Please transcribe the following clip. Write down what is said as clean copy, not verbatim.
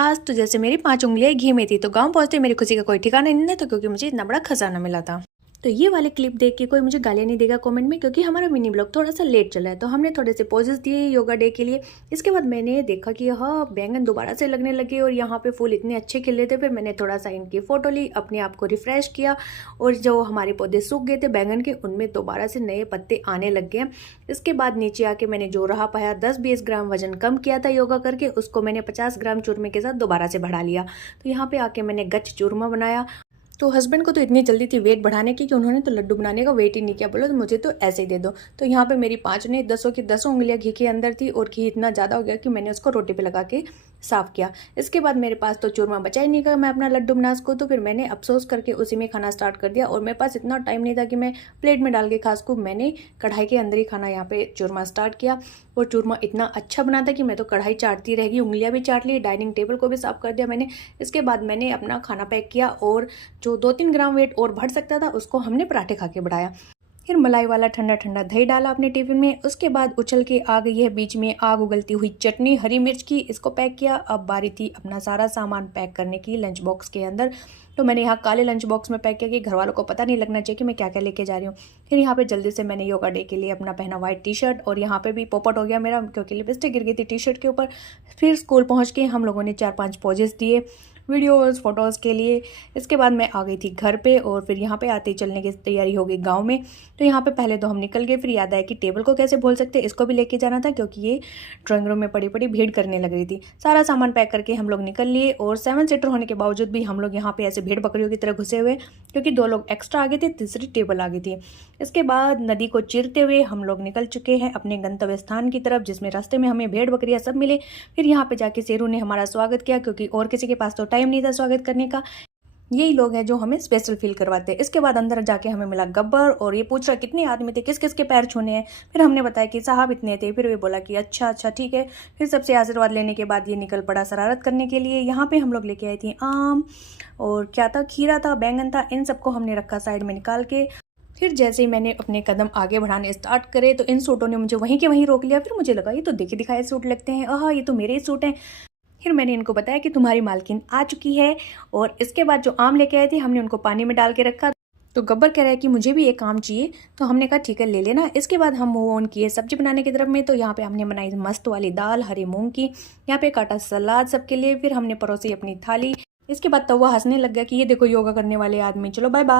आज तो जैसे मेरी 5 उँगलियाँ घी में थी, तो गाँव पहुँचते मेरी खुशी का कोई ठिकाना नहीं था, तो क्योंकि मुझे इतना बड़ा खजाना मिला था। तो ये वाले क्लिप देख के कोई मुझे गालियाँ नहीं देगा कमेंट में, क्योंकि हमारा मिनी ब्लॉग थोड़ा-सा लेट चला है, तो हमने थोड़े से पोजेस दिए योगा डे के लिए। इसके बाद मैंने देखा कि हाँ, बैंगन दोबारा से लगने लगे और यहाँ पे फूल इतने अच्छे खिले थे। फिर मैंने थोड़ा-सा इनकी फ़ोटो ली, अपने आप को रिफ्रेश किया और जो हमारे पौधे सूख गए थे बैंगन के, उनमें दोबारा से नए पत्ते आने लग गए। इसके बाद नीचे आके मैंने जो रहा पाया 10-20 ग्राम वज़न कम किया था योगा करके, उसको मैंने 50 ग्राम चूरमे के साथ दोबारा से बढ़ा लिया। तो यहाँ पे आके मैंने गच चूरमा बनाया। तो हस्बैंड को तो इतनी जल्दी थी वेट बढ़ाने की कि उन्होंने तो लड्डू बनाने का वेट ही नहीं किया, बोला तो मुझे तो ऐसे ही दे दो। तो यहाँ पे मेरी 5 नहीं 10 की 10 उँगलियाँ घी के अंदर थी और घी इतना ज़्यादा हो गया कि मैंने उसको रोटी पे लगा के साफ़ किया। इसके बाद मेरे पास तो चूरमा बचा ही नहीं था मैं अपना लड्डू बना सकूँ, तो फिर मैंने अफसोस करके उसी में खाना स्टार्ट कर दिया और मेरे पास इतना टाइम नहीं था कि मैं प्लेट में डाल के खा सकूँ। मैंने कढ़ाई के अंदर ही खाना यहाँ पे चूरमा स्टार्ट किया और चूरमा इतना अच्छा बना था कि मैं तो कढ़ाई चाटती रह गई, उँगलियाँ भी चाट ली, डाइनिंग टेबल को भी साफ़ कर दिया मैंने। इसके बाद मैंने अपना खाना पैक किया और जो 2-3 ग्राम वेट और बढ़ सकता था उसको हमने पराठे खा के बढ़ाया। फिर मलाई वाला ठंडा ठंडा दही डाला अपने टिफिन में। उसके बाद उछल के आ गई है बीच में आग उगलती हुई चटनी हरी मिर्च की, इसको पैक किया। अब बारी थी अपना सारा सामान पैक करने की लंच बॉक्स के अंदर। तो मैंने यहाँ काले लंच बॉक्स में पैक किया कि घर वालों को पता नहीं लगना चाहिए कि मैं क्या क्या लेके जा रही हूँ। फिर यहाँ पे जल्दी से मैंने योगा डे के लिए अपना पहना व्हाइट टी शर्ट और यहाँ पे भी पॉपअट हो गया मेरा क्योंकि लिपस्टिक गिर गई थी टी शर्ट के ऊपर। फिर स्कूल पहुँच के हम लोगों ने 4-5 पोजेस दिए वीडियोस फोटोज़ के लिए। इसके बाद मैं आ गई थी घर पे और फिर यहाँ पे आते ही चलने की तैयारी हो गई गांव में। तो यहाँ पे पहले तो हम निकल गए, फिर याद आया कि टेबल को कैसे भूल सकते, इसको भी लेके जाना था क्योंकि ये ड्राइंग रूम में पड़ी पड़ी भीड़ करने लग रही थी। सारा सामान पैक करके हम लोग निकल लिए और 7 सीटर होने के बावजूद भी हम लोग यहाँ पे ऐसे भीड़ बकरियों की तरह घुसे हुए क्योंकि 2 लोग एक्स्ट्रा आ गए थे, तीसरी टेबल आ गई थी। इसके बाद नदी को चीरते हुए हम लोग निकल चुके हैं अपने गंतव्य स्थान की तरफ, जिसमें रास्ते में हमें भेड़ बकरियाँ सब मिले। फिर यहाँ पे जाके शेरू ने हमारा स्वागत किया क्योंकि और किसी के पास तो टाइम नहीं था स्वागत करने का। यही लोग हैं जो हमें स्पेशल फील करवाते हैं। इसके बाद अंदर जाके हमें मिला गब्बर और ये पूछ रहा कितने आदमी थे, किस किस के पैर छूने हैं। फिर हमने बताया कि साहब इतने थे। फिर वे बोला कि अच्छा अच्छा ठीक है। फिर सबसे आशीर्वाद लेने के बाद ये निकल पड़ा शरारत करने के लिए। यहाँ पे हम लोग लेके आए थे आम और क्या था, खीरा था, बैंगन था, इन सबको हमने रखा साइड में निकाल के। फिर जैसे ही मैंने अपने कदम आगे बढ़ाने स्टार्ट करे तो इन सूटों ने मुझे वहीं के वहीं रोक लिया। फिर मुझे लगा ये तो देखे दिखाए सूट लगते हैं, आह ये तो मेरे ही सूट हैं। फिर मैंने इनको बताया कि तुम्हारी मालकिन आ चुकी है और इसके बाद जो आम लेके आए थे हमने उनको पानी में डाल के रखा। तो गब्बर कह रहा है कि मुझे भी एक आम चाहिए, तो हमने कहा ठीक है ले लेना। इसके बाद हम मूव ऑन किए सब्जी बनाने की तरफ में। तो यहाँ पे हमने बनाई मस्त वाली दाल हरी मूंग की, यहाँ पे काटा सलाद सबके लिए। फिर हमने परोसी अपनी थाली। इसके बाद तवा हंसने लग गया कि ये देखो योगा करने वाले आदमी, चलो बाय बाय।